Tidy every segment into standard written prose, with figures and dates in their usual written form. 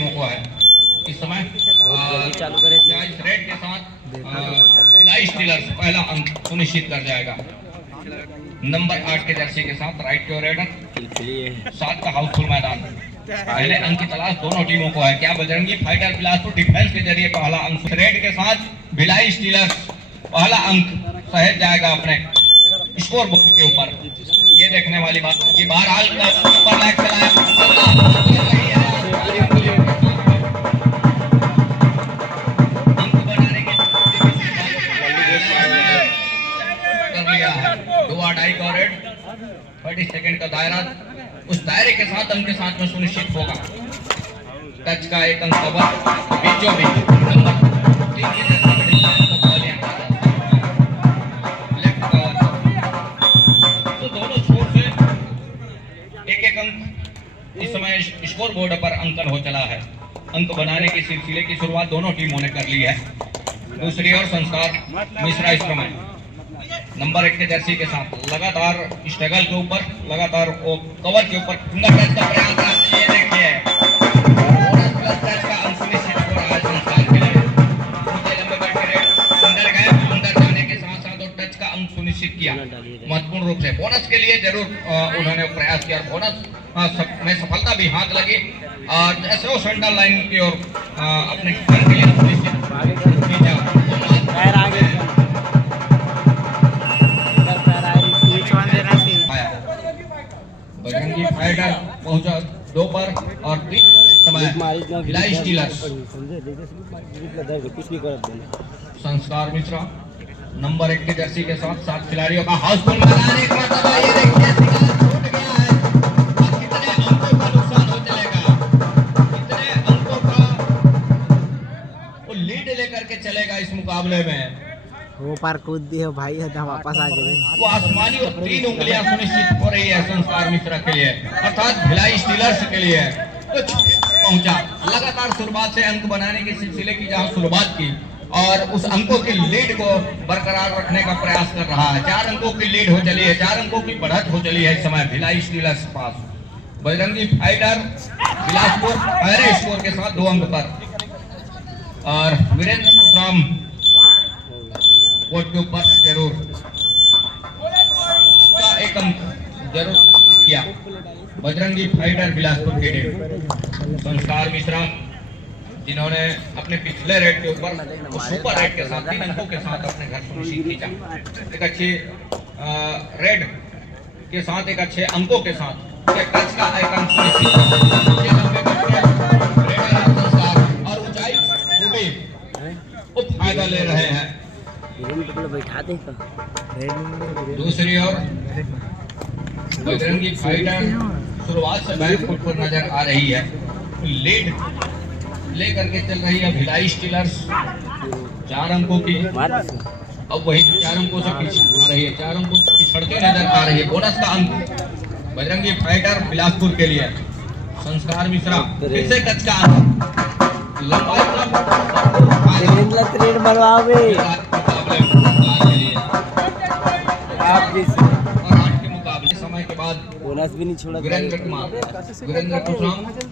टीमों को है इस समय। इस रेड के साथ भिलाई स्टीलर्स पहला अंक सुनिश्चित कर जाएगा। नंबर 8 के जर्सी के साथ राइट की ओर रेडर 7 का हाउसफुल मैदान। पहले अंक की तलाश दोनों टीमों को है। क्या बजरंगी फाइटर बिलासपुर डिफेंस के जरिए पहला अंक, रेड के साथ भिलाई स्टीलर्स पहला अंक सहेज जाएगा अपने स्कोर बोर्ड के ऊपर। ये देखने वाली बात होगी। बहरहाल ऊपर लैग चला है। 2 का रेड 30 सेकंड का दायरा, उस दायरे के साथ अंक के साथ में सुनिश्चित होगा। टच का एक अंक कवर बीचों बीच नंबर 3 की लेफ्ट कवर। तो दोनों छोर से एक अंक इस समय स्कोर बोर्ड पर अंकन हो चला है। अंक बनाने के सिलसिले की शुरुआत दोनों टीमों ने कर ली है। दूसरी ओर संस्कार मिश्रा इस समय नंबर 1 के जर्सी के साथ लगातार स्ट्रगल के ऊपर, लगातार वो कवर के ऊपर फिंगर टच का प्रयास। ये देखिए बोनस प्लस टच का अंक सुनिश्चित हो रहा है संस्कार के लिए। नीचे लंबे बैठ के अंदर गए, अंदर जाने के साथ साथ और टच का अंक सुनिश्चित किया। महत्वपूर्ण रूप से बोनस के लिए जरूर उन्होंने प्रयास किया। बोनस में सफलता भी हाथ लगी और जैसे वो सेंटर लाइन की ओर अपने घर के लिए सुनिश्चित बजरंगी फाइटर पहुंचा 2 पर और 3 समय भिलाई स्टीलर्स। संस्कार मिश्रा नंबर 1 के जर्सी के साथ 7 खिलाड़ियों का हाउसफुल मैदान। एक मरतबा ये देखिए छूट गया है। कितने अंकों का नुकसान हो चलेगा, कितने अंकों का वो लीड लेकर के चलेगा इस मुकाबले में। वो पार कूद दिए भाई, वापस आ गए। वो आसमानी और 3 उंगलियां सुनिश्चित हो रही है संस्कार मिश्रा के लिए, अर्थात भिलाई स्टीलर्स के लिए। कुछ पहुंचा लगातार शुरुआत से अंक बनाने के सिलसिले की जहां शुरुआत की और उस अंकों की लीड को बरकरार रखने का प्रयास कर रहा है। 4 अंकों की लीड हो चली है, 4 अंकों की बढ़त हो चली है इस समय भिलाई स्टीलर्स के पास। बजरंगी फाइटर बिलासपुर पहले स्कोर के साथ 2 अंक पर और वीरेंद्र राम बोर्ड के ऊपर जरूर का एक अंक जरूर किया। बजरंगी फाइटर बिलासपुर के टीम। संस्कार मिश्रा जिन्होंने अपने पिछले रेड के ऊपर सुपर रेड के साथ 3 अंकों के साथ अपने घर सुनिश्चित किया। एक अच्छे रेड के साथ एक अच्छे अंकों के साथ एक टच का एक अंक और ऊंचाई वो फायदा ले रहे हैं। बैठा दे। दूसरी ओर बजरंगी फाइटर शुरुआत से बैक फुट पर नजर आ रही है। लीड लेकर के चल रही है भिलाई स्टीलर्स 4 अंकों की। अब वही 4 अंकों से पीछे आ रही है, 4 अंकों पिछड़ते नजर आ रही है। बोनस का अंक बजरंगी फाइटर बिलासपुर के लिए। संस्कार मिश्रा फिर से टच का अंक लंबाई समय के बाद बोनस भी नहीं छोड़ा। वीरेंद्र कुमार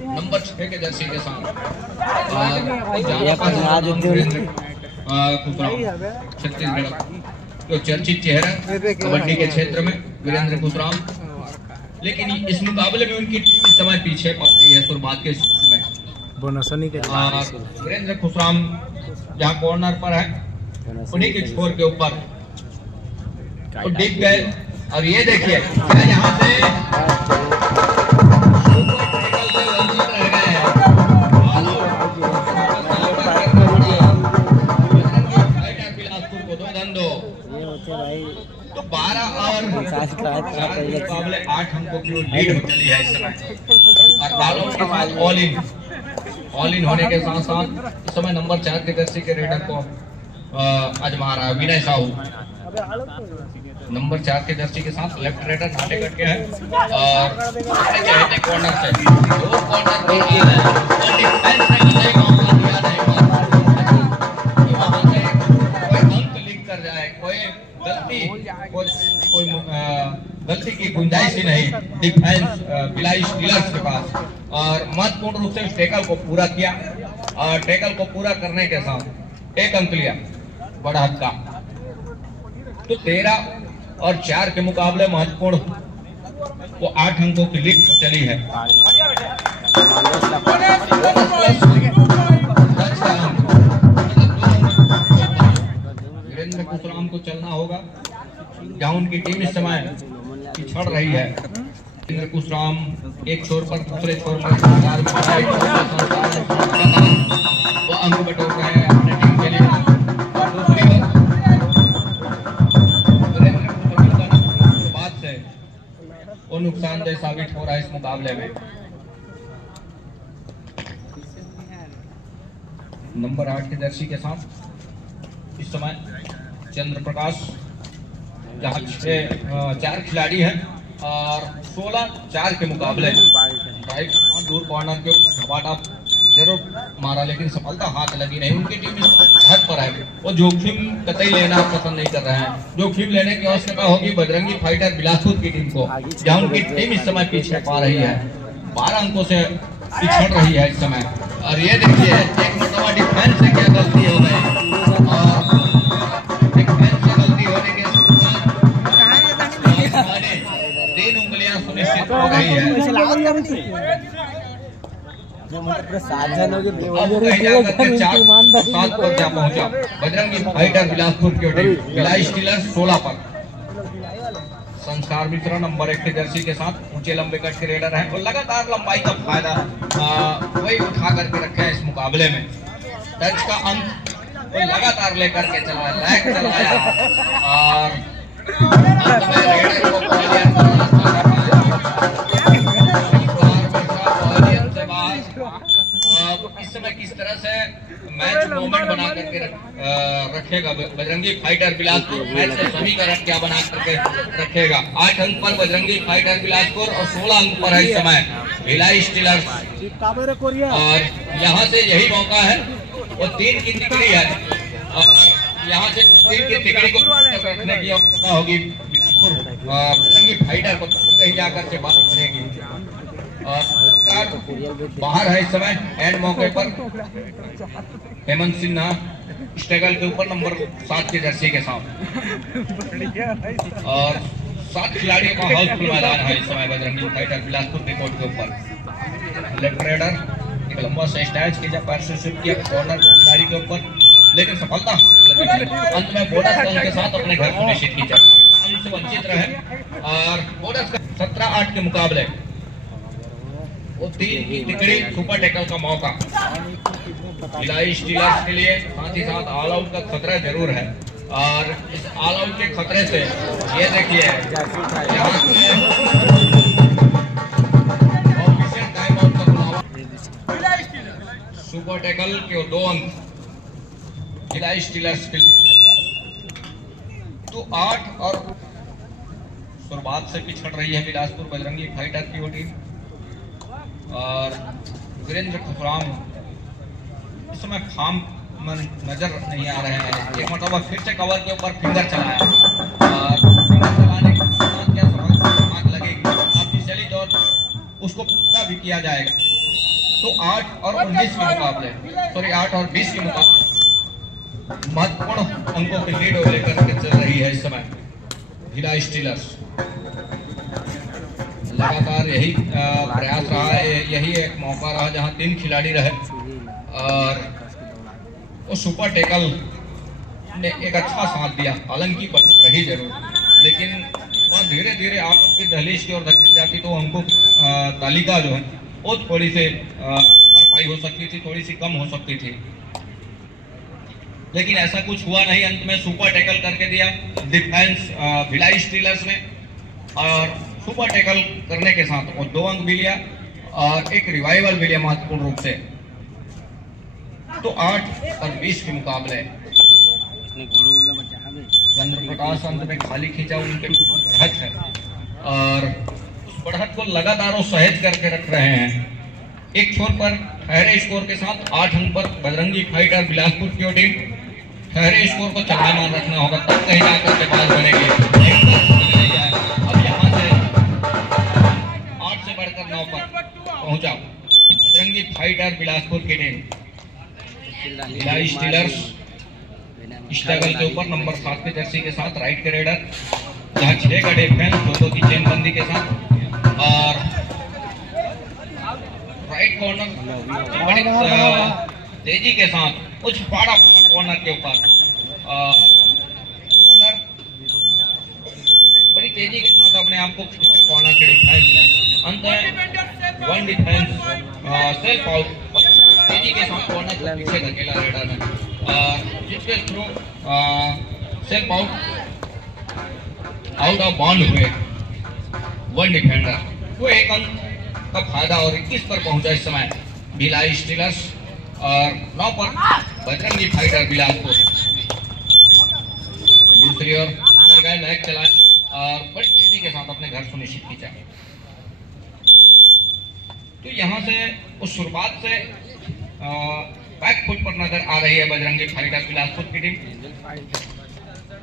नंबर 6 के जर्सी के साथ छत्तीसगढ़ तो चर्चित चेहरा कबड्डी के क्षेत्र में वीरेंद्र खुशराम। लेकिन इस मुकाबले में उनकी इस समय पीछे पड़ रही है शुरुआत के में। बोनस नहीं वीरेंद्र खुशराम जहाँ कॉर्नर पर है उन्हीं के छोर के ऊपर डिग गए और ये देखिए यहाँ से बिलासपुर को 2-2 तो 12 और मुकाबले 8 अंकों की लीड हो चली है इस समय। और बालों के साथ ऑल इन होने के साथ साथ इस समय नंबर 4 के जर्सी के रेडर को आजमा रहा है विनय साहू। नंबर 4 के जर्सी के साथ लेफ्ट रेडर नाटे कट के है और अपने चहेते कॉर्नर से 2 कॉर्नर पे किया है और डिफेंस ने मुझे मौका दिया नहीं कि वहां से कोई अंक लीक कर जाए, कोई गलती की गुंजाइश ही नहीं डिफेंस भिलाई स्टीलर्स के पास। और महत्वपूर्ण महत्वपूर्ण रूप से उस टैकल को पूरा किया और टैकल को पूरा करने के साथ 1 अंक लिया बढ़त का। तो 13 और 4 के मुकाबले महत्वपूर्ण वो 8 अंकों की लीड चली है। वीरेंद्र कुशराम को चलना होगा जहां उनकी टीम इस समय पिछड़ रही है। वीरेंद्र कुशराम एक छोर पर दूसरे छोर पर वो अंक बटोर रहे हैं अपने टीम के लिए। दूसरी ओर वीरेंद्र कुशराम का शुरुआत से वो नुकसानदेह साबित हो रहा है इस मुकाबले में। नंबर 8 के जर्सी के साथ इस समय चंद्र प्रकाश जहाँ 4 खिलाड़ी हैं और 16-4 के मुकाबले राइट दूर कॉर्नर के धबाटा जरूर मारा लेकिन सफलता हाथ लगी नहीं। उनकी टीम इस हद पर है, वो जोखिम कतई लेना पसंद नहीं कर रहे हैं। जोखिम लेने की आवश्यकता होगी बजरंगी फाइटर बिलासपुर की टीम को, जहां उनकी टीम इस समय पीछे पा रही है, 12 अंकों से पिछड़ रही है इस समय। और ये देखिए एक मरतबा डिफेंस से क्या गलती हो गई और डिफेंस से गलती होने के बाद 3 उंगलियां सुनिश्चित हो गई है। सात पर जा पहुंचा बजरंगी फाइटर बिलासपुर की टीम, भिलाई स्टीलर्स 16 पर। संस्कार मिश्रा नंबर 1 के जर्सी के साथ ऊंचे लंबे कट के रेडर हैं और लगातार लंबाई का फायदा वही उठा करके रखे हैं इस मुकाबले में। टच का अंक वो लगातार लेकर के चला, लैग चलाया और अंत में रेडर को पॉलियन से बाहर। इस समय किस तरह से मैच मोमेंट बना करके रखेगा बजरंगी फाइटर बिलासपुर, मैच से समीकरण क्या बना करके रखेगा। 8 अंक पर बजरंगी फाइटर बिलासपुर और 16 अंक पर है इस समय भिलाई स्टीलर्स। और यहाँ से यही मौका है, वो 3 की तिकड़ी है और यहाँ से 3 की तिकड़ी को रखने की आवश्यकता होगी बिलासपुर बजरंगी फाइटर को कहीं जाकर के बात करेगी। और बाहर है इस समय एंड मौके पर हेमंत सिन्हा स्ट्रगल के ऊपर नंबर 7 के जर्सी के साथ और 7 खिलाड़ियों का हाउसफुल मैदान है इस समय बजरंगी फाइटर बिलासपुर के कोर्ट के ऊपर। लेफ्ट रेडर एक लंबा से स्टैच किया, पैर से स्विप किया कॉर्नर खिलाड़ी के ऊपर, लेकिन सफलता अंत में बोनस रन के साथ अपने घर सुनिश्चित की जाए, अंत से वंचित रहे। और बोनस का 17-8 के मुकाबले वो 3 की तिकड़ी सुपर टैकल का मौका भिलाई स्टीलर्स के लिए, साथ ही साथ ऑल आउट का खतरा जरूर है। और इस ऑल आउट के खतरे से ये देखिए यहाँ टाइम आउट का बुलावा, सुपर टैकल के 2 अंक भिलाई स्टीलर्स के लिए। तो 8 और शुरुआत से पिछड़ रही है बिलासपुर बजरंगी फाइटर की वो टीम। और वीरेंद्र कुशराम इस समय फार्म में नजर नहीं आ रहे हैं। एक मतलब फिर से कवर के ऊपर फिंगर चलाया और फिंगर चलाने के बाद क्या समझ लगेगी ऑफिशियली तौर उसको पता भी किया जाएगा। तो 8 और 19 के मुकाबले 8 और 20 के मुकाबले महत्वपूर्ण अंकों की लीड लेकर के चल रही है इस समय भिलाई स्टीलर्स। लगातार यही प्रयास रहा है, यही एक मौका रहा जहां 3 खिलाड़ी रहे और वो सुपर टैकल ने एक अच्छा साथ दिया, हालांकि रही जरूर, लेकिन वहाँ धीरे धीरे आपकी दहलीज की ओर धकेल जाती तो हमको तालिका जो है वो थोड़ी सी भरपाई हो सकती थी, थोड़ी सी कम हो सकती थी, लेकिन ऐसा कुछ हुआ नहीं। अंत में सुपर टैकल करके दिया डिफेंस भिलाई स्टीलर्स ने और सुपर टैकल करने के साथ वो 2 अंक भी लिया और एक रिवाइवल भी लिया महत्वपूर्ण रूप से। तो 8 और 20 के मुकाबले चंद्र प्रकाश अंत में खाली खींचा, उनके बढ़त है और उस बढ़त को लगातार वो सहेज करके रख रहे हैं। एक छोर पर ठहरे स्कोर के साथ 8 अंक पर बजरंगी फाइटर बिलासपुर की टीम, ठहरे स्कोर को चढ़ाना रखना होगा तब कहीं जाकर के बात बनेगी। अब यहाँ से 8 से बढ़कर 9 पर पहुंचा बजरंगी फाइटर बिलासपुर की टीम। भिलाई स्टीलर्स स्ट्रगल के ऊपर नंबर 7 के जर्सी के साथ राइट के रेडर, जहां 6 का डिफेंस, 2 की चेन बंदी के साथ, और राइट कॉर्नर बड़ी तेजी के साथ कुछ पाड़ा कॉर्नर के ऊपर कॉर्नर बड़ी तेजी के साथ अपने आप को कॉर्नर के डिफेंस में अंत है 1 डिफेंस सेल्फ आउट तेजी के साथ कॉर्नर को पीछे धकेला रेडर ने, जिसके through self out of bound हुए 1 डिफेंडर वो 1 अंक का फायदा और 21 पर पहुंचा इस समय भिलाई स्टीलर्स और 9 पर बजरंगी फाइटर बिलासपुर। दूसरी ओर लैग चलाए और बड़ी तेजी के साथ अपने घर सुनिश्चित किया। तो यहाँ से उस शुरुआत से बैक फुट पर नजर आ रही है बजरंगी फाइटर बिलासपुर की टीम।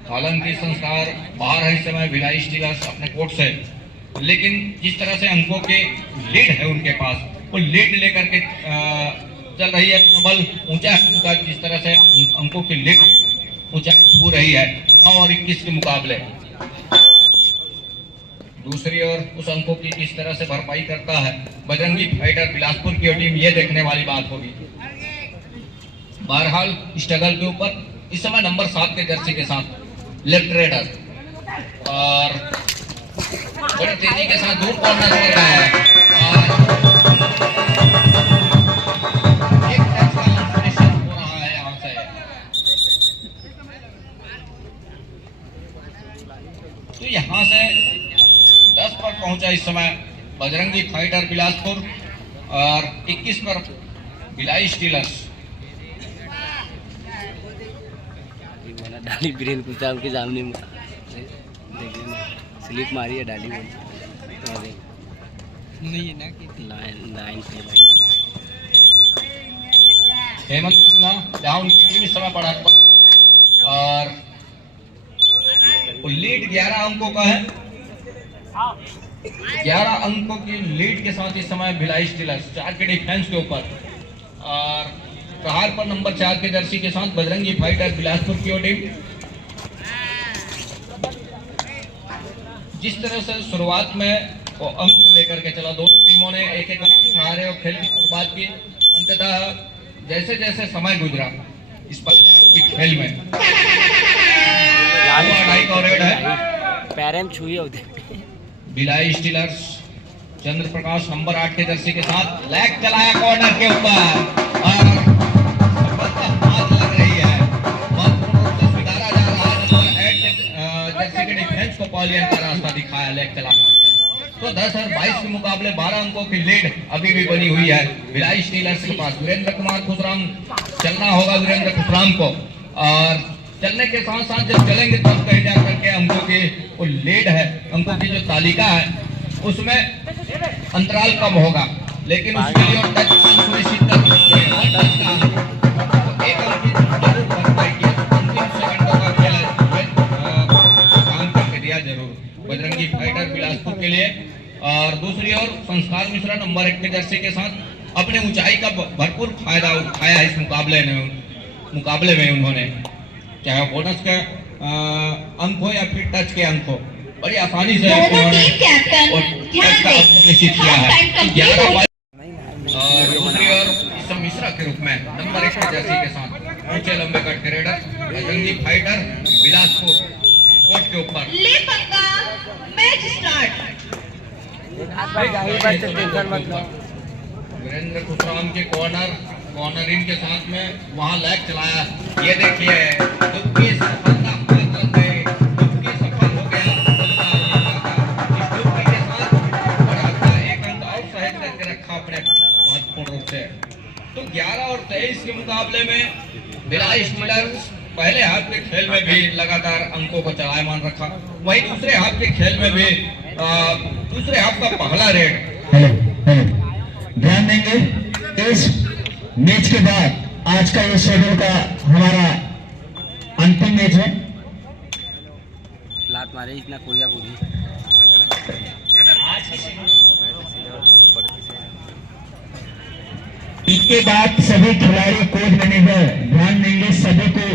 हालांकि संस्कार बाहर है इस समय भिलाई स्टीलर्स अपने कोर्ट से, लेकिन जिस तरह से अंकों के लीड है उनके पास, वो लीड लेकर के चल रही है। बल ऊंचा होगा जिस तरह से अंकों की लीड ऊंचा हो रही है 9 और 21 के मुकाबले। दूसरी ओर उस अंकों की किस तरह से भरपाई करता है बजरंगी फाइटर बिलासपुर की टीम, ये देखने वाली बात होगी। बहरहाल स्ट्रगल के ऊपर इस समय नंबर 7 के जर्सी के साथ लेफ्ट रेडर और बड़ी तेजी के साथ दूर कॉर्नर कर रहा है और एक टच का फिनिशर हो रहा है यहां से। तो यहां से 10 पर पहुंचा इस समय बजरंगी फाइटर बिलासपुर और 21 पर भिलाई स्टीलर्स। डाली ब्रेन कुछ के सामने स्लिप मारी है डाली नहीं है ना कि लाइन से हेमंत ना डाउन टीम इस समय बढ़ा और लीड 11 अंकों का है। 11 अंकों की लीड के साथ इस समय भिलाई स्टीलर्स 4 के डिफेंस के ऊपर और प्रहार पर नंबर 4 के जर्सी के साथ बजरंगी फाइटर बिलासपुर की टीम। जिस तरह से शुरुआत में वो अंक लेकर के चला, दोनों टीमों ने एक एक अंक हारे और खेल की शुरुआत की। अंततः जैसे जैसे समय गुजरा इस खेल में रेड है पैर में छुए होते भिलाई स्टीलर्स चंद्र प्रकाश नंबर 8 के जर्सी के साथ लैग चलाया कॉर्नर के ऊपर और हाथ लग रही है, स्वीकारा जा रहा है। नंबर 8 के जर्सी के डिफेंस को पॉलियन का रास्ता दिखाया लैग चला। तो 10 और 22 के मुकाबले 12 अंकों की लीड अभी भी बनी हुई है भिलाई स्टीलर्स के पास। वीरेंद्र कुमार खुसराम चलना होगा वीरेंद्र खुसराम को, और चलने के साथ साथ जब चलेंगे तब कहीं जा करके अंकों की वो लीड है, अंकों की जो तालिका है उसमें अंतराल कम होगा, लेकिन उसके लिए टच सुनिश्चित कर एक अंक की जरूर भरपाई की। अंतिम सेकंडों का खेल काम करके दिया जरूर बजरंगी फाइटर बिलासपुर के लिए। और दूसरी ओर संस्कार मिश्रा नंबर 1 के जर्सी के साथ अपने ऊंचाई का भरपूर फायदा उठाया इस मुकाबले में उन्होंने, चाहे बोनस के अंक हो या फिर टच के अंक हो, बड़ी आसानी से निश्चित किया है। 11 और दूसरी ओर मिश्रा के रूप में नंबर 1 के जर्सी के साथ ऊंचे लंबे कट के raider Bajrangi fighter Bilaspur court के ऊपर। Match start. वीरेंद्र खुसराम के कॉर्नर इन के साथ में वहां लैग चलाया। ये देखिए दुबकी सफलता सफल हो गया इस दुबकी के साथ बढ़ाता 1 अंक और सहेज करके रखा अपने महत्वपूर्ण रूप से। तो 11 और 23 के मुकाबले में भिलाई स्टीलर्स पहले हाफ के खेल में भी लगातार अंकों को चलायमान रखा, वहीं दूसरे हाफ के खेल में भी दूसरे हाफ का पहला रेड। ध्यान देंगे इस मैच के बाद आज का ये शेड्यूल का हमारा अंतिम मैच है। लात मारे इतना कोरिया पूरी इसके बाद सभी खिलाड़ी, कोच, मैनेजर ध्यान देंगे सभी को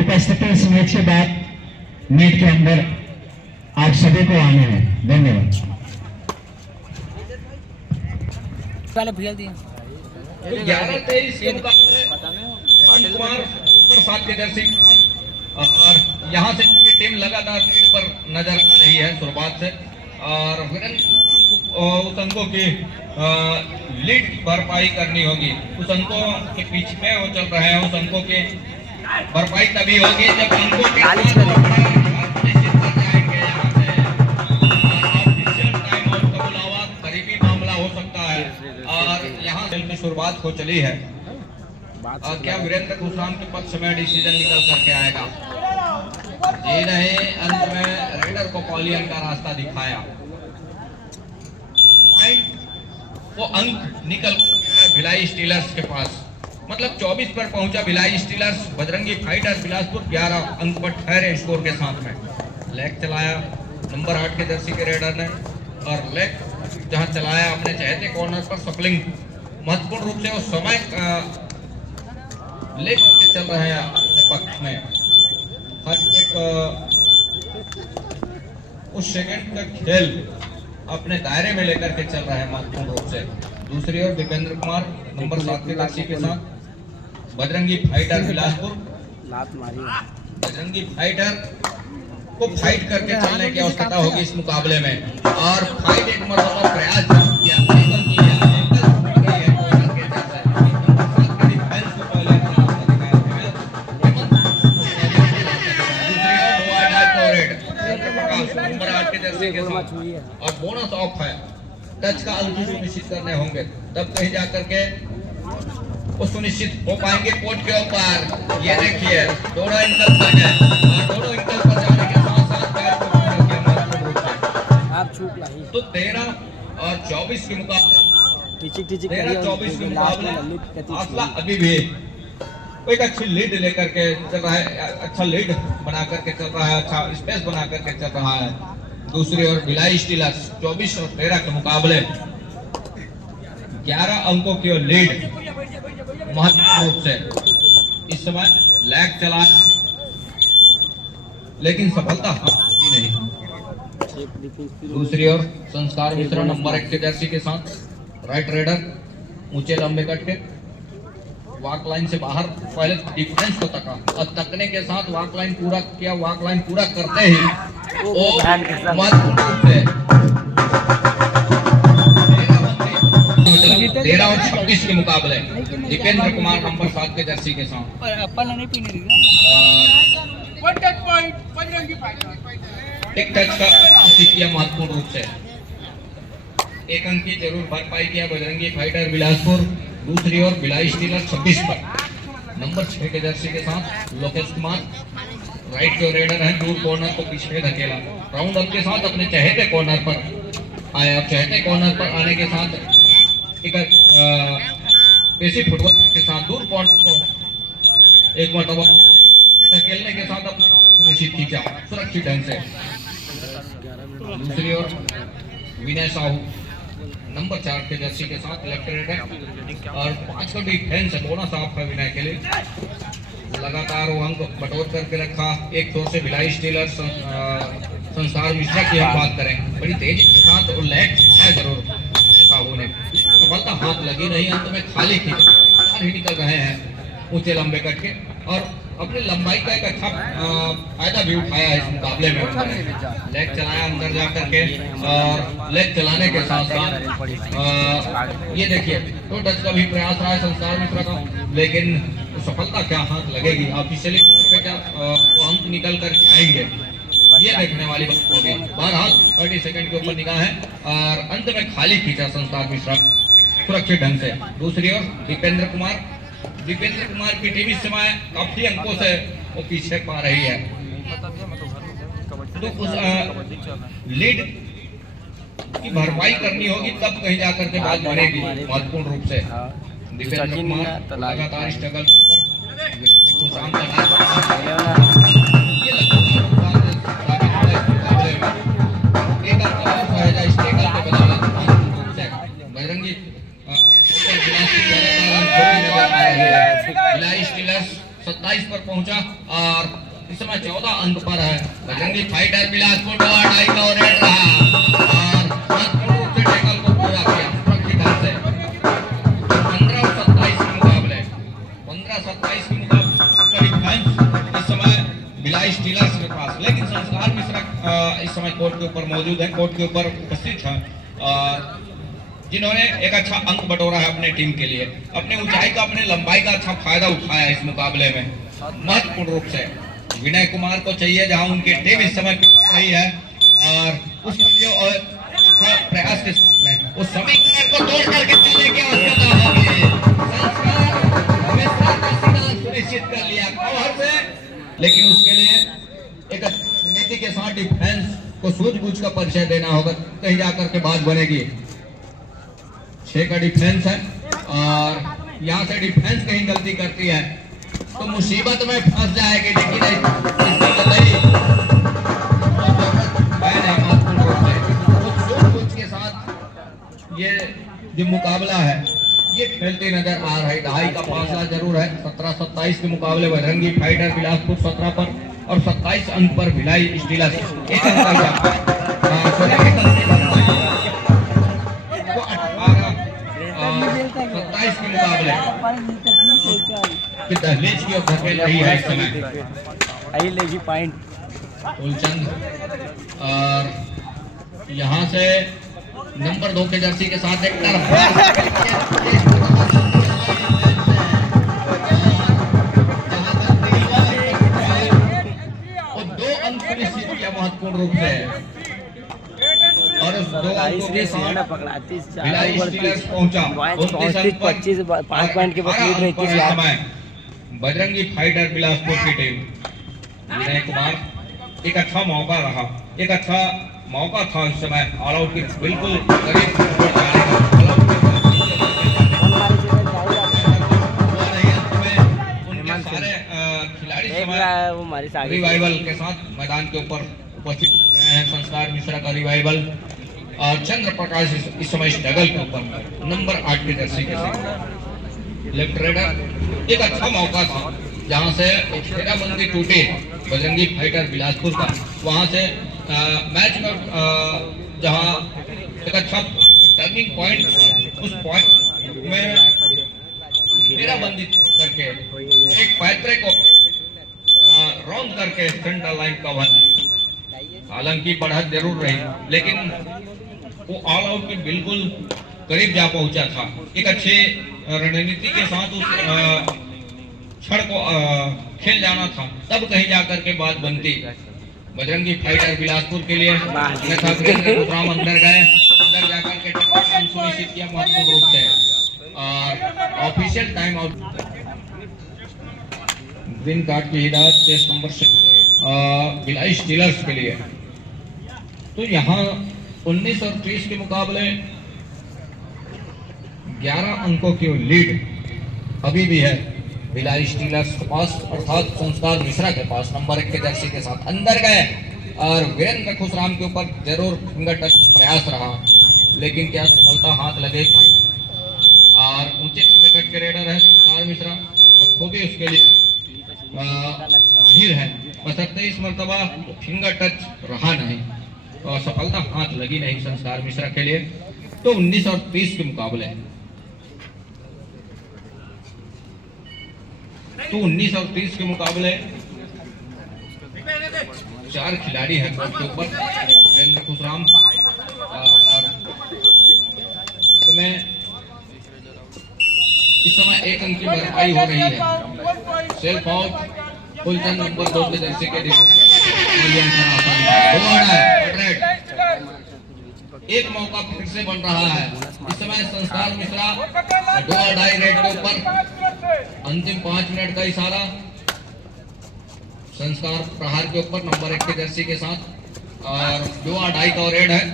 उपस्थित इस मैच के बाद नेट के अंदर आप सभी को आना है। धन्यवाद। पहले भेज दिया 11-23 के मुकाबले अनिल कुमार प्रसाद के जर्सी, और यहाँ से टीम लगातार लीड पर नजर आ रही है शुरुआत से, और उस अंकों की लीड भरपाई करनी होगी। उस अंकों के पीछे में वो चल रहे हैं, उस अंकों की भरपाई तभी होगी जब अंकों के निश्चित कर जाएंगे यहाँ से। ऑफिशियल टाइम आउट का बुलावा करीबी मामला हो सकता है, और यहाँ से शुरुआत हो चली है। और क्या वीरेंद्र कुशवाहा के पक्ष में डिसीजन निकल करके आएगा? जी नहीं, अंत में रेडर को पॉलियन का रास्ता दिखाया। वो अंक निकल भिलाई स्टीलर्स के पास, मतलब 24 पर पहुंचा भिलाई स्टीलर्स। बजरंगी फाइटर बिलासपुर 11 अंक पर ठहरे स्कोर के साथ में। लेग चलाया नंबर 8 के जर्सी के रेडर ने, और लेग जहां चलाया अपने चहते कॉर्नर पर सपलिंग महत्वपूर्ण रूप से उस समय लेग चल रहे हैं अपने पक्ष में। हर एक उस सेकंड का खेल अपने दायरे में लेकर के चल रहा है महत्वपूर्ण रूप से। दूसरी ओर दीपेंद्र कुमार नंबर 7 के जर्सी के साथ बजरंगी फाइटर बिलासपुर। लात मारी बजरंगी फाइटर को फाइट करके चलने की आवश्यकता होगी इस मुकाबले में, और फाइट एक मरतबा प्रयास किया, और बोनस ऑफ है, टच का अंक सुनिश्चित करने होंगे, तब कहीं जाकर के वो सुनिश्चित हो पाएंगे कोर्ट के ऊपर। ये देखिए दोनों इंकल पर गए, और दोनों इंकल पर जाने के साथ साथ पैर को पकड़ के महत्वपूर्ण रूप से आप छूट लाई तो 13 और 24 के मुकाबले 13-24 के मुकाबले फासला अभी भी एक अच्छी लीड लेकर के चल रहा है, अच्छा लीड बना करके चल रहा है, अच्छा स्पेस बना करके चल रहा है। दूसरी ओर भिलाई स्टीलर्स 24 और 13 के मुकाबले 11 अंकों की ओर लीड महत्वपूर्ण रूप से इस समय लैग चला, लेकिन सफलता हासिल नहीं। दूसरी ओर संस्कार मिश्रा नंबर 1 के जर्सी के साथ राइट रेडर, ऊंचे लंबे कट के वॉक लाइन से बाहर पहले डिफेंस को तका, और तकने के साथ वॉक लाइन पूरा किया। वॉक लाइन पूरा करते ही वो महत्वपूर्ण रूप से 13 और 26 के मुकाबले दीपेंद्र कुमार नंबर 7 के जर्सी के साथ एक टच का किया महत्वपूर्ण रूप से। एक अंक की जरूर भरपाई किया बजरंगी फाइटर बिलासपुर। दूसरी ओर भिलाई स्टीलर 26 पर नंबर 6 के जर्सी के साथ लोकेश कुमार राइट के रेडर है, दूर कॉर्नर को पीछे धकेला, राउंड अप के साथ अपने चहेते कॉर्नर पर आया। चहेते कॉर्नर पर आने के साथ एक पेशी फुटबॉल के साथ दूर कॉर्नर को एक मरतबा धकेलने के साथ अपना सुनिश्चित खींचा सुरक्षित ढंग से। दूसरी ओर विनय साहू नंबर 4 के जर्सी के साथ लेफ्ट रेडर, और 5 का डिफेंस है, बोनस ऑफ है विनय के लिए। लगातार वो अंक बटोर करके रखा। एक छोर से भिलाई स्टीलर संसार मिश्रा की हम बात करें, बड़ी तेजी के साथ और लेग है जरूर साहू ने, सफलता हाथ लगी नहीं, अंत में खाली खींच ही निकल रहे हैं ऊंचे लंबे कट के, और अपनी लंबाई का एक अच्छा फायदा भी उठाया इस मुकाबले में। लेग चलाया अंदर जा करके, और लेग चलाने के साथ साथ ये देखिए तो टच का भी प्रयास रहा है संसार मिश्रा का, लेकिन सफलता क्या हाथ लगेगी? ऑफिशियली क्या वो अंक निकल कर आएंगे, ये देखने वाली बात होगी। बहरहाल 30 सेकंड के ऊपर निगाह है, और अंत में खाली खींचा संसार मिश्रा सुरक्षित ढंग से। दूसरी ओर दीपेंद्र कुमार की टीम इस समय काफी अंकों से वो पीछे पा रही है, तो उस लीड की भरपाई करनी होगी, तब कहीं जाकर के बात बनेगी महत्वपूर्ण रूप से। दीपेंद्र कुमार लगातार स्ट्रगल बजरंगी स्टीलर्स 27 पर पहुंचा और इस समय 14 अंक पर है। बजरंगी फाइटर बिलासपुर ढाई का रेड रहा और महत्वपूर्ण रूप से टैकल को पूरा किया सुरक्षित ढंग से। 15-27 के मुकाबले 15-27 के मुकाबले डिफेंस इस समय भिलाई स्टीलर्स के पास, लेकिन संस्कार मिश्रा इस समय कोर्ट के ऊपर मौजूद है, कोर्ट के ऊपर उपस्थित है और जिन्होंने एक अच्छा अंक बटोरा है अपने टीम के लिए, अपने ऊंचाई का अपने लंबाई का अच्छा फायदा उठाया इस मुकाबले में महत्वपूर्ण रूप से। विनय कुमार को चाहिए जहां उनकी टीम इस समय रही है और उसके लिए और प्रयास के साथ में उस समीकरण को तोड़ करके चलने की आवश्यकता होगी। सुनिश्चित कर लिया कवर से, लेकिन उसके लिए एक नीति के साथ डिफेंस को सूझबूझ का परिचय देना होगा, कहीं जाकर के बात बनेगी। 6 का डिफेंस है और यहाँ से डिफेंस कहीं गलती करती है तो मुसीबत में फंस जाएगी, लेकिन सूझबूझ के साथ ये जो मुकाबला है ये खेलती नजर आ रही। ढाई का फासला जरूर है। 17-27 के मुकाबले बजरंगी फाइटर बिलासपुर 17 पर और 27 अंक पर भिलाई स्टीलर्स 27 के मुकाबले दहलीज की ओर धकेल रही है इस समय पॉइंट फूलचंद और यहाँ से नंबर 2 के जर्सी के साथ एक और 2 अंक सुनिश्चित किया महत्वपूर्ण रूप से और उस 2 अंकों के साथ भिलाई स्टीलर्स पहुंचा 25 5 पॉइंट के बाद समय बजरंगी फाइटर बिलासपुर की टीम। विनय कुमार एक अच्छा मौका रहा, एक अच्छा मौका था उस समय ऑल आउट की बिल्कुल करीब जाने का। उनके सारे खिलाड़ी समय रिवाइवल के साथ मैदान के ऊपर उपस्थित हैं। संस्कार मिश्रा का रिवाइवल और चंद्र प्रकाश इस समय स्ट्रगल के ऊपर नंबर 8 की जर्सी के साथ लेफ्ट रेडर। एक अच्छा मौका था जहां से घेराबंदी टूटी बजरंगी फाइटर बिलासपुर का, वहां से मैच में जहां एक अच्छा टर्निंग पॉइंट उस पॉइंट में घेराबंदी करके एक पैतरे को राउंड करके सेंटर लाइन कवर, हालांकि बढ़त जरूर रही लेकिन वो ऑल आउट के बिल्कुल करीब जा पहुंचा था। एक अच्छे रणनीति के साथ उस क्षण को खेल जाना था, तब कहीं जाकर के बात बनती। बजरंगी फाइटर बिलासपुर के लिए अंदर गए, अंदर जाकर के सुनिश्चित किया महत्वपूर्ण रूप से और official time out green card की हिदायत 6 नंबर से भिलाई स्टीलर्स के लिए। तो यहाँ 19 और 30 के मुकाबले 11 अंकों की लीड अभी भी है भिलाई स्टीलर्स के पास, अर्थात संस्कार मिश्रा के पास नंबर 1 के जर्सी के साथ। अंदर गए और वीरेंद्र खुशराम के ऊपर जरूर फिंगर टच प्रयास रहा, लेकिन क्या सफलता हाथ लगे और ऊंचे विकेट के रेडर है संस्कार मिश्रा और खूबी उसके लिए माहिर है, बशर्ते इस मरतबा फिंगर टच रहा नहीं और सफलता हाथ लगी नहीं संस्कार मिश्रा के लिए। तो 19 और 30 के मुकाबले 4 खिलाड़ी हैं कोर्ट के ऊपर। वीरेंद्र खुशराम और इस समय 1 अंक की भरपाई हो रही है। सेल्फ आउट फुलचंद नंबर 2 के जर्सी के एक मौका फिर से बन रहा है। इस समय संस्कार मिश्रा 2-2.5 रेड के ऊपर, अंतिम 5 मिनट का इशारा संस्कार प्रहार के ऊपर नंबर 1 के जर्सी के साथ और 2-2.5 का रेड है।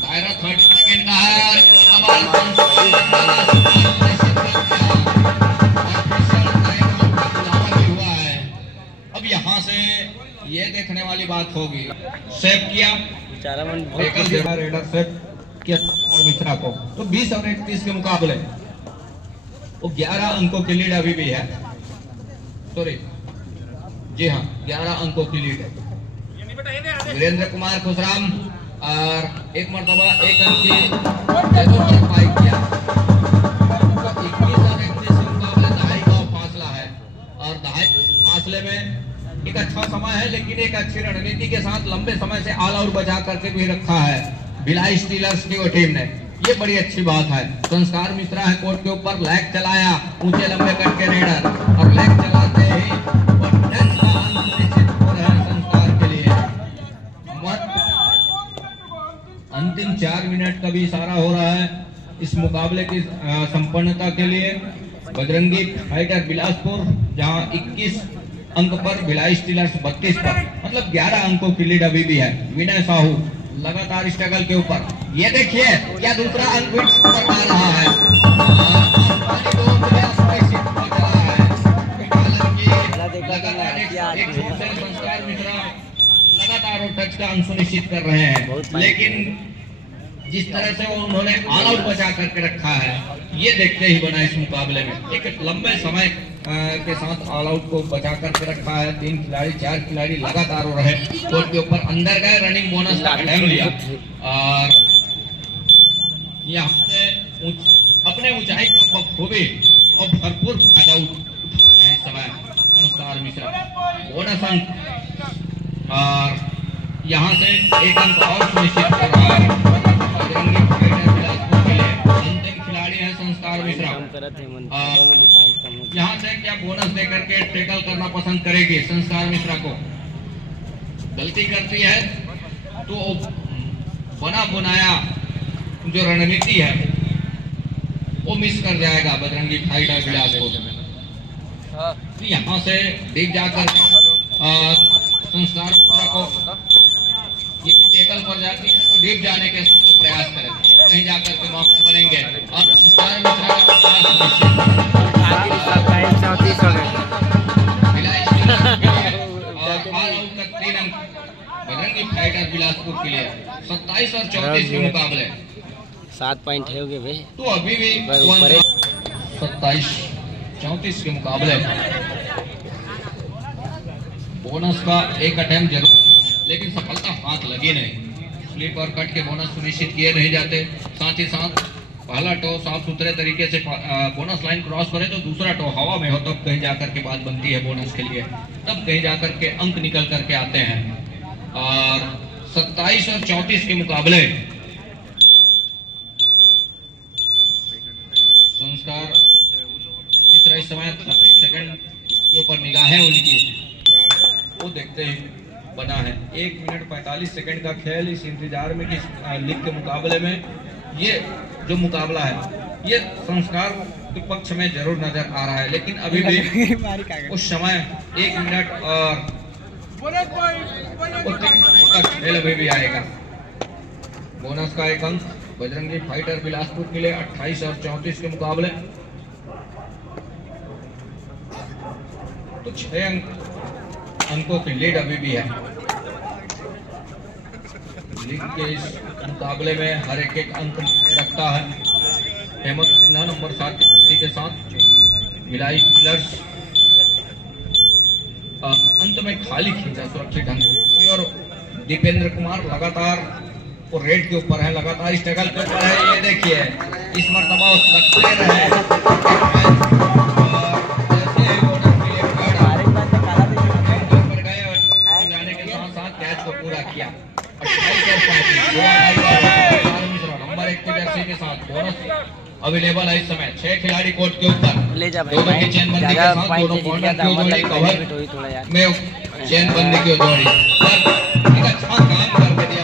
दायरा 30 सेकंड का है। अब यहाँ से ये देखने वाली बात होगी, सेव किया रेडर सेव किया मिश्रा को। तो 20 और 31 के मुकाबले वो 11 अंकों की लीड अभी भी है। सॉरी, जी हाँ 11 अंकों की लीड है। वीरेंद्र कुमार खुशराम और एक मरतबा 1 अंक की भरपाई किया। तो 21 और 21 के मुकाबले दहाई का फासला है और दहाई फासले में एक अच्छा समय है, लेकिन एक अच्छी रणनीति के साथ लंबे समय से ऑल आउट बचा करके भी रखा है भिलाई स्टीलर्स की टीम ने। ये बड़ी अच्छी बात है। संस्कार मिश्रा है कोर्ट के ऊपर, लेग चलाया ऊंचे लंबे कट के रेडर और लेग चलाते ही और टच का अंत निश्चित हो रहा है संस्कार के लिए। अंतिम 4 मिनट का भी इशारा हो रहा है इस मुकाबले की संपन्नता के लिए। बजरंगी फाइटर बिलासपुर जहां 21 अंक पर, भिलाई स्टीलर्स 32 पर, मतलब 11 अंकों की लीड अभी भी है। विनय साहू लगातार स्ट्रगल के ऊपर, ये देखिए क्या दूसरा अंक भी पर आ रहा है संस्कार मिश्रा लगातार टच का अंक सुनिश्चित कर रहे हैं, लेकिन जिस तरह से उन्होंने ऑल आउट बचा करके रखा है ये देखते ही बना इस मुकाबले में। एक लंबे समय के साथ ऑल आउट को बचा करके रखा है। 3 खिलाड़ी 4 खिलाड़ी लगातार हो रहे कोर्ट के ऊपर, अंदर गए, रनिंग बोनस का टाइम लिया और यहाँ से अपने ऊंचाई को बखूबी और भरपूर फायदा उठाया इस समय संस्कार मिश्रा। बोनस अंक और यहाँ से 1 अंक और सुनिश्चित कर रहा है बजरंगी फाइटर बिलासपुर के लिए। अंतिम खिलाड़ी है संस्कार मिश्रा। यहाँ से क्या बोनस देकर के टैकल करना पसंद करेगी संस्कार मिश्रा को? गलती करती है तो बना बुनाया जो रणनीति है वो मिस कर जाएगा बजरंगी फाइटर बिलासपुर। यहाँ से डीप जाकर संस्कार मिश्रा को टेकल पर जाती है तो डीप जाने के प्रयास करें, कहीं जाकर के मौके बनेंगे और संस्कार मिश्रा का बजरंगी फाइटर बिलासपुर के लिए 27 और 34 के मुकाबले 7 पॉइंट है भाई, तो अभी भी 27-34 के मुकाबले बोनस का एक अटेम्प्ट जरूर, लेकिन सफलता हाथ लगी नहीं। स्लिप और कट के बोनस सुनिश्चित किए नहीं जाते। साथ ही साथ पहला टो साफ सुथरे तरीके से बोनस लाइन क्रॉस करे तो दूसरा टो हवा में हो तब कहीं जाकर के बात बनती है बोनस के लिए, तब कहीं जाकर के अंक निकल करके आते हैं। और 27 और 34 के मुकाबले संस्कार इस समय 30 सेकंड के ऊपर निगाहें उनकी वो देखते ही बना है। 1 मिनट 45 सेकंड का खेल इस इंतजार में इस लीग के मुकाबले में ये जो मुकाबला है ये संस्कार के पक्ष में जरूर नजर आ रहा है, लेकिन अभी भी उस समय 1 मिनट और खेल अभी भी आएगा। बोनस का 1 अंक बजरंगी फाइटर बिलासपुर के लिए 28 और 34 के मुकाबले, तो 6 अंकों की लीड अभी भी है। लीग के इस मुकाबले में हर एक अंक रखता है। हेमंत सिन्हा नंबर 7 के साथ भिलाई स्टीलर्स अंत में खाली खींचा सुरक्षित ढंग से, और दीपेंद्र कुमार लगातार वो रेड के ऊपर है, लगातार स्ट्रगल के ऊपर है। ये देखिए इस मरतबा लगते रहे कैच को पूरा किया। 28 के जर्सी के साथ बोनस अवेलेबल है इस समय। 6 खिलाड़ी कोर्ट के ऊपर ले जा भाई, दोनों की चेनबंदी के साथ दोनों कॉर्नर की जोड़ी कवर में चेनबंदी की जोड़ी एक अच्छा काम करके दिया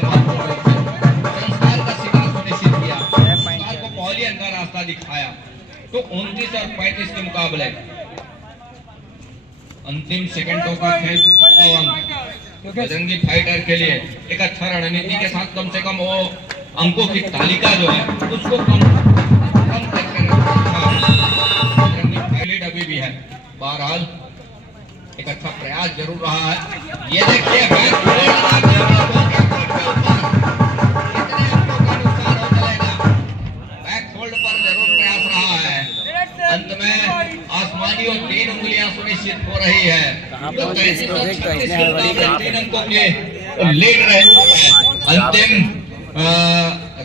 संस्कार का शिकार सुनिश्चित किया, संस्कार को पॉलियन का रास्ता दिखाया। तो 29 और 35 के मुकाबले अंतिम सेकंडों का खेल बजरंगी फाइटर के लिए एक अच्छा रणनीति के साथ कम से कम वो अंकों की तालिका जो है उसको कम करके बजरंगी लीड अभी भी है। बहरहाल एक अच्छा प्रयास जरूर रहा है। ये देखिए बैक होल्ड पर जरूर प्रयास रहा है अंत में आसमानी और 3 उंगलियां सुनिश्चित हो रही है। तो 33-36 के मुकाबले 3 अंकों के लीड रहे। अंतिम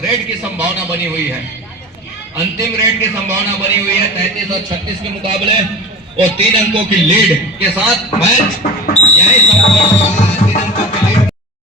रेड की संभावना बनी हुई है। अंतिम रेड की संभावना बनी हुई है 33 और 36 के मुकाबले और 3 अंकों की लीड के साथ मैच यही संपन्न